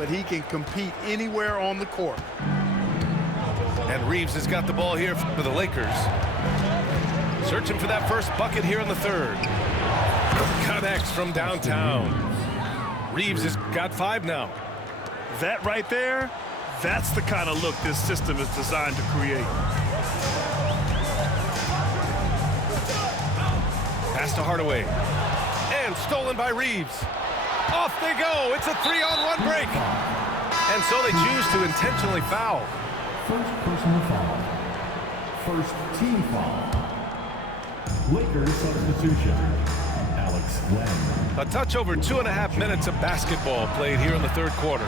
but he can compete anywhere on the court. And Reeves has got the ball here for the Lakers. Searching for that first bucket here in the third. Connects from downtown. Reeves has got 5 now. That right there, that's the kind of look this system is designed to create. Pass to Hardaway. And stolen by Reeves. Off they go. It's a 3-on-1 break. And so they choose to intentionally foul. First personal foul. First team foul. Lakers substitution. Alex Len. A touch over 2.5 minutes of basketball played here in the third quarter.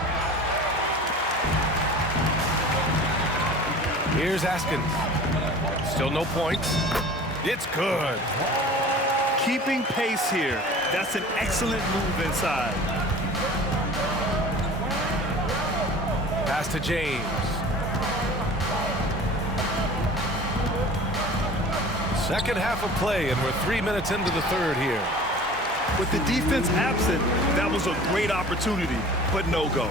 Here's Askins. Still no points. It's good. Keeping pace here. That's an excellent move inside. Pass to James. Second half of play, and we're 3 minutes into the third here. With the defense absent, that was a great opportunity, but no go.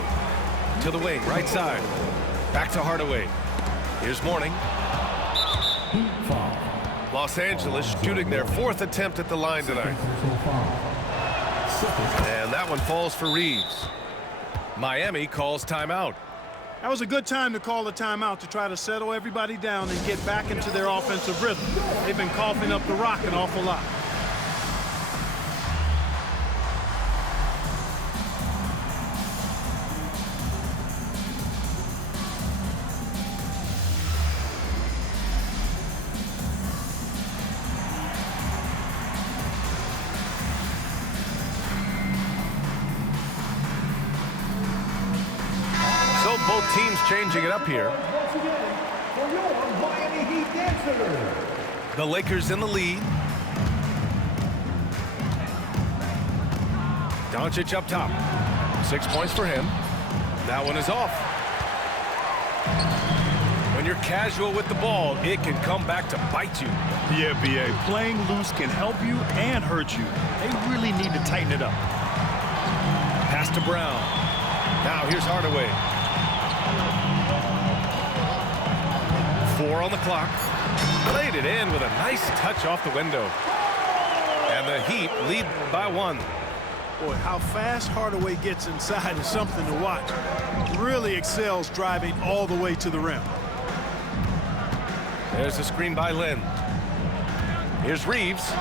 To the wing, right side. Back to Hardaway. Here's Mourning. Los Angeles shooting their 4th attempt at the line tonight. And that one falls for Reeves. Miami calls timeout. That was a good time to call a timeout to try to settle everybody down and get back into their offensive rhythm. They've been coughing up the rock an awful lot. So both teams changing it up here. The Lakers in the lead. Doncic up top. 6 points for him. That one is off. When you're casual with the ball, it can come back to bite you. Yeah, B.A. Playing loose can help you and hurt you. They really need to tighten it up. Pass to Brown. Now here's Hardaway. 4 on the clock. Laid it in with a nice touch off the window. And the Heat lead by 1. Boy, how fast Hardaway gets inside is something to watch. Really excels driving all the way to the rim. There's a screen by Lynn. Here's Reeves.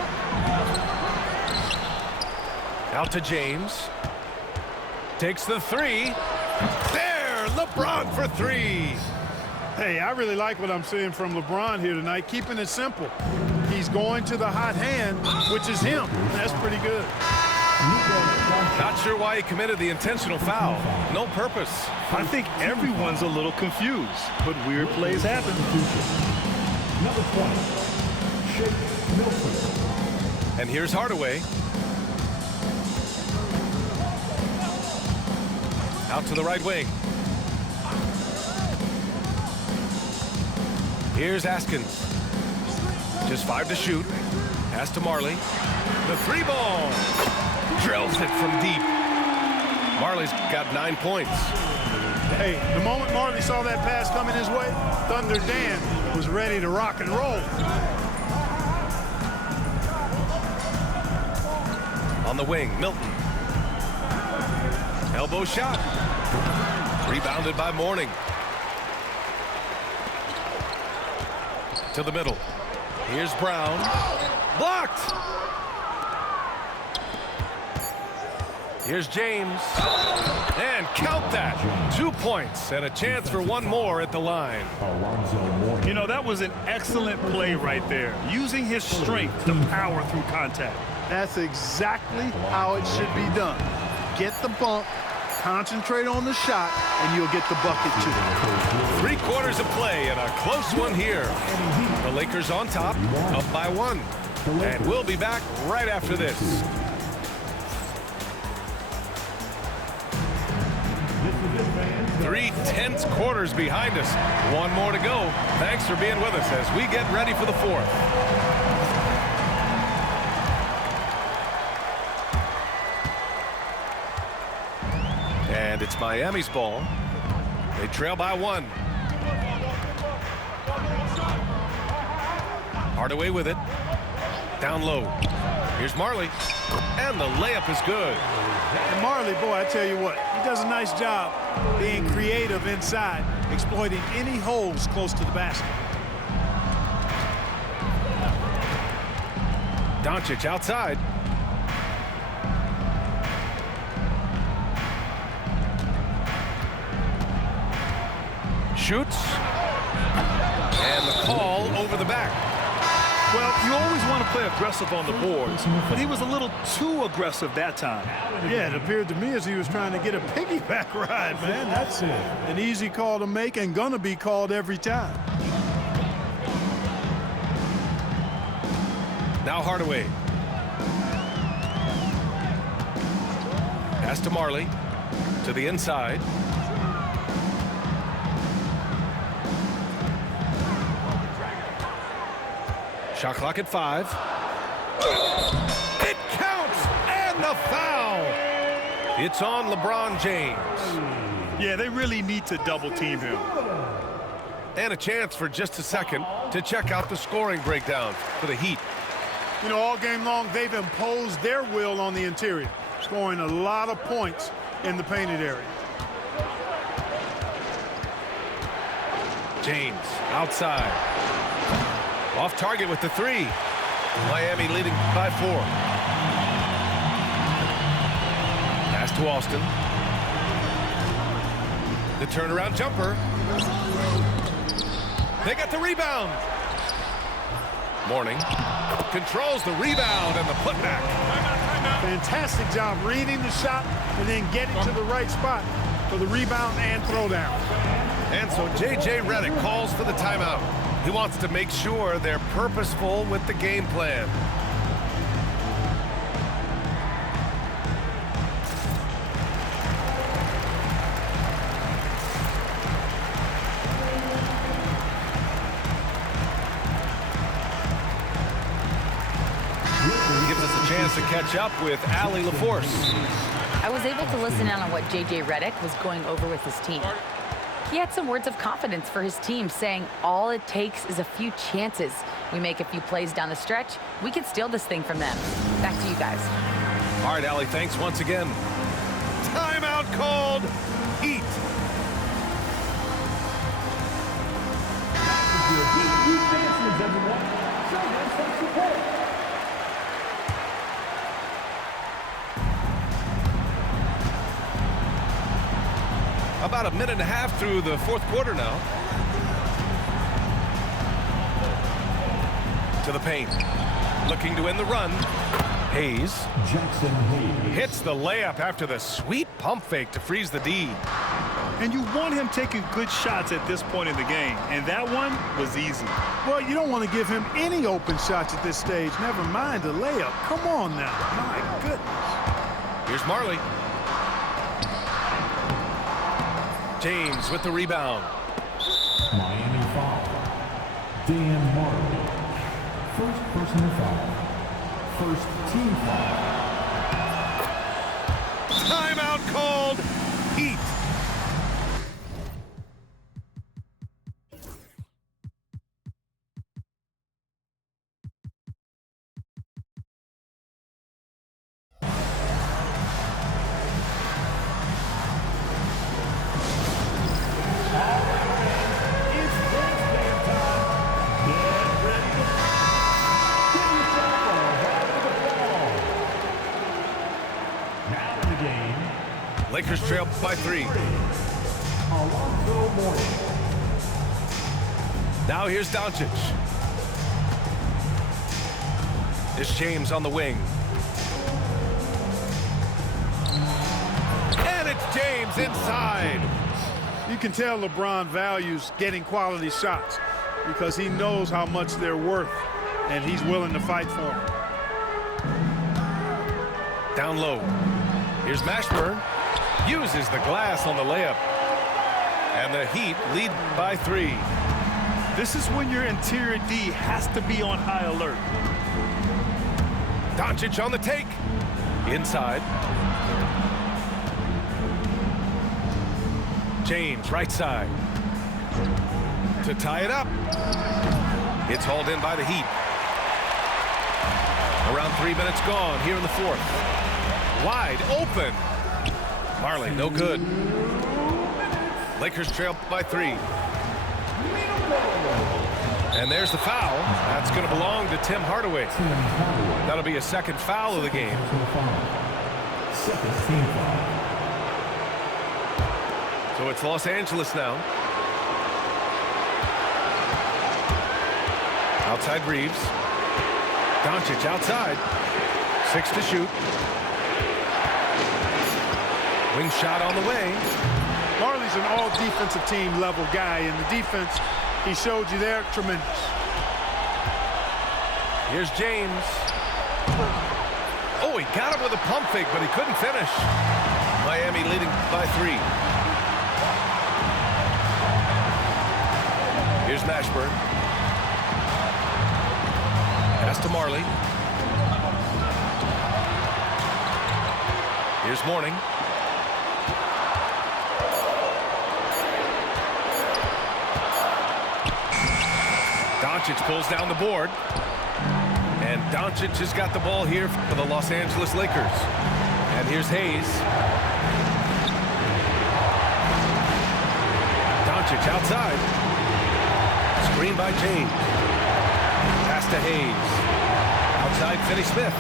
Out to James. Takes the 3. There, LeBron for 3. Hey, I really like what I'm seeing from LeBron here tonight, keeping it simple. He's going to the hot hand, which is him. That's pretty good. Not sure why he committed the intentional foul. No purpose. I think everyone's a little confused, but weird plays happen. Number 20, Shake Milton. And here's Hardaway. Out to the right wing. Here's Askins. Just 5 to shoot. Pass to Marley. The 3 ball. Drills it from deep. Marley's got 9 points. Hey, the moment Marley saw that pass coming his way, Thunder Dan was ready to rock and roll. On the wing, Milton. Elbow shot. Rebounded by Mourning. To the middle. Here's Brown. Blocked. Here's James. And count that. 2 points and a chance for 1 more at the line. You know, that was an excellent play right there. Using his strength to power through contact. That's exactly how it should be done. Get the bump, concentrate on the shot, and you'll get the bucket too. 3 quarters of play and a close one here. The Lakers on top, up by 1. And we'll be back right after this. Three tense quarters behind us. 1 more to go. Thanks for being with us as we get ready for the 4th. And it's It's Miami's ball. They trail by 1. Hardaway with it. Down low. Here's Marley. And the layup is good. And Marley, boy, I tell you what, he does a nice job being creative inside, exploiting any holes close to the basket. Doncic outside. Shoots. And the call over the back. Well, you always want to play aggressive on the boards, but he was a little too aggressive that time. Yeah, it appeared to me as he was trying to get a piggyback ride, man. That's an easy call to make and gonna be called every time. Now Hardaway. Pass to Marley. To the inside. Shot clock at 5. It counts, and the foul. It's on LeBron James. Yeah, they really need to double team him. And a chance for just a second to check out the scoring breakdown for the Heat. You know, all game long, they've imposed their will on the interior, scoring a lot of points in the painted area. James outside. Off target with the 3. Miami leading by 4. Pass to Austin. The turnaround jumper. They got the rebound. Mourning controls the rebound and the putback. Fantastic job reading the shot and then getting to the right spot for the rebound and throwdown. And so J.J. Redick calls for the timeout. He wants to make sure they're purposeful with the game plan. Gives us a chance to catch up with Allie LaForce. I was able to listen in on what J.J. Redick was going over with his team. He had some words of confidence for his team, saying all it takes is a few chances. We make a few plays down the stretch, we can steal this thing from them. Back to you guys. All right, Allie, thanks once again. Timeout called. Heat. Defenses, everyone. Show them some support. About a minute and a half through the fourth quarter now. To the paint. Looking to win the run. Hayes. Jackson Hayes. Hits the layup after the sweet pump fake to freeze the D. And you want him taking good shots at this point in the game, and that one was easy. Well, you don't want to give him any open shots at this stage, never mind the layup. Come on now. My goodness. Here's Marley. James with the rebound. Miami foul. Dan Marley. First personal foul. First team foul. Timeout called. Heat. Lakers trail by 3. Alonzo Mourning. Now here's Doncic. It's James on the wing. And it's James inside. You can tell LeBron values getting quality shots because he knows how much they're worth, and he's willing to fight for them. Down low. Here's Mashburn. Uses the glass on the layup. And the Heat lead by 3. This is when your interior D has to be on high alert. Doncic on the take. Inside. James, right side. To tie it up. It's hauled in by the Heat. Around 3 minutes gone here in the fourth. Wide open. Marley, no good. Lakers trail by 3. And there's the foul. That's going to belong to Tim Hardaway. That'll be a second foul of the game. Second team foul. So it's Los Angeles now. Outside Reeves. Doncic outside. 6 to shoot. Wing shot on the way. Marley's an all-defensive team level guy, and the defense he showed you there, tremendous. Here's James. Oh, he got him with a pump fake, but he couldn't finish. Miami leading by 3. Here's Mashburn. Pass to Marley. Here's Mourning. Doncic pulls down the board. And Doncic has got the ball here for the Los Angeles Lakers. And here's Hayes. Doncic outside. Screen by James. Pass to Hayes. Outside Finney-Smith.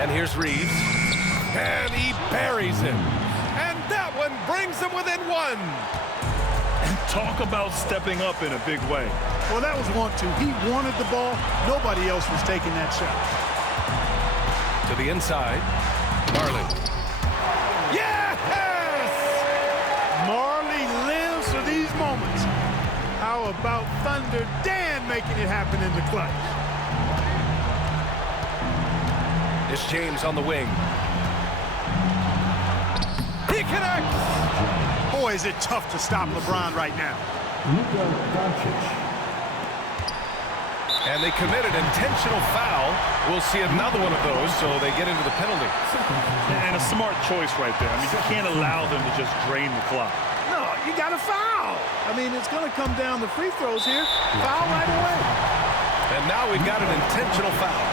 And here's Reeves. And he buries him. And that one brings him within 1. Talk about stepping up in a big way. Well, that was 1-2. He wanted the ball. Nobody else was taking that shot. To the inside. Marley. Yes! Marley lives for these moments. How about Thunder Dan making it happen in the clutch? It's James on the wing. He connects! Boy, is it tough to stop LeBron right now. Luka Doncic. And they committed intentional foul. We'll see another one of those, so they get into the penalty. And a smart choice right there. I mean, you can't allow them to just drain the clock. No, you got to foul. I mean, it's going to come down to free throws here. Foul right away. And now we've got an intentional foul.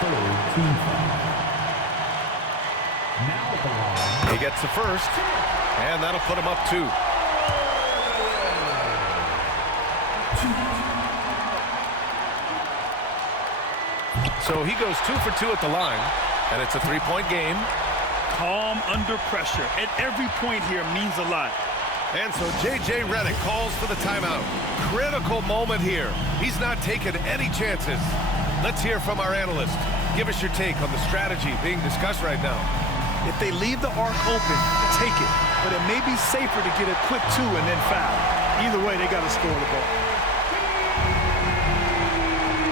Third team foul. Now at the line. He gets the first, and that'll put him up 2. So he goes 2 for 2 at the line, and it's a 3-point game. Calm under pressure. And every point here means a lot. And so J.J. Redick calls for the timeout. Critical moment here. He's not taking any chances. Let's hear from our analyst. Give us your take on the strategy being discussed right now. If they leave the arc open, take it. But it may be safer to get a quick 2 and then foul. Either way, they got to score the ball.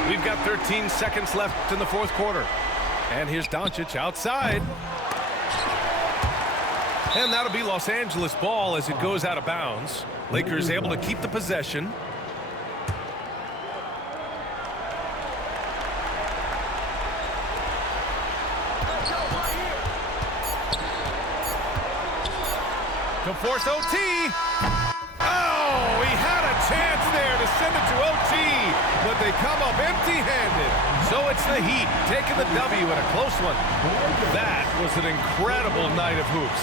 We've got 13 seconds left in the fourth quarter. And here's Doncic outside. And that'll be Los Angeles ball as it goes out of bounds. Lakers able to keep the possession. To force OT. Oh, he had a chance there to send it to OT, but they come up empty-handed. So it's the Heat taking the W in a close one. That was an incredible night of hoops.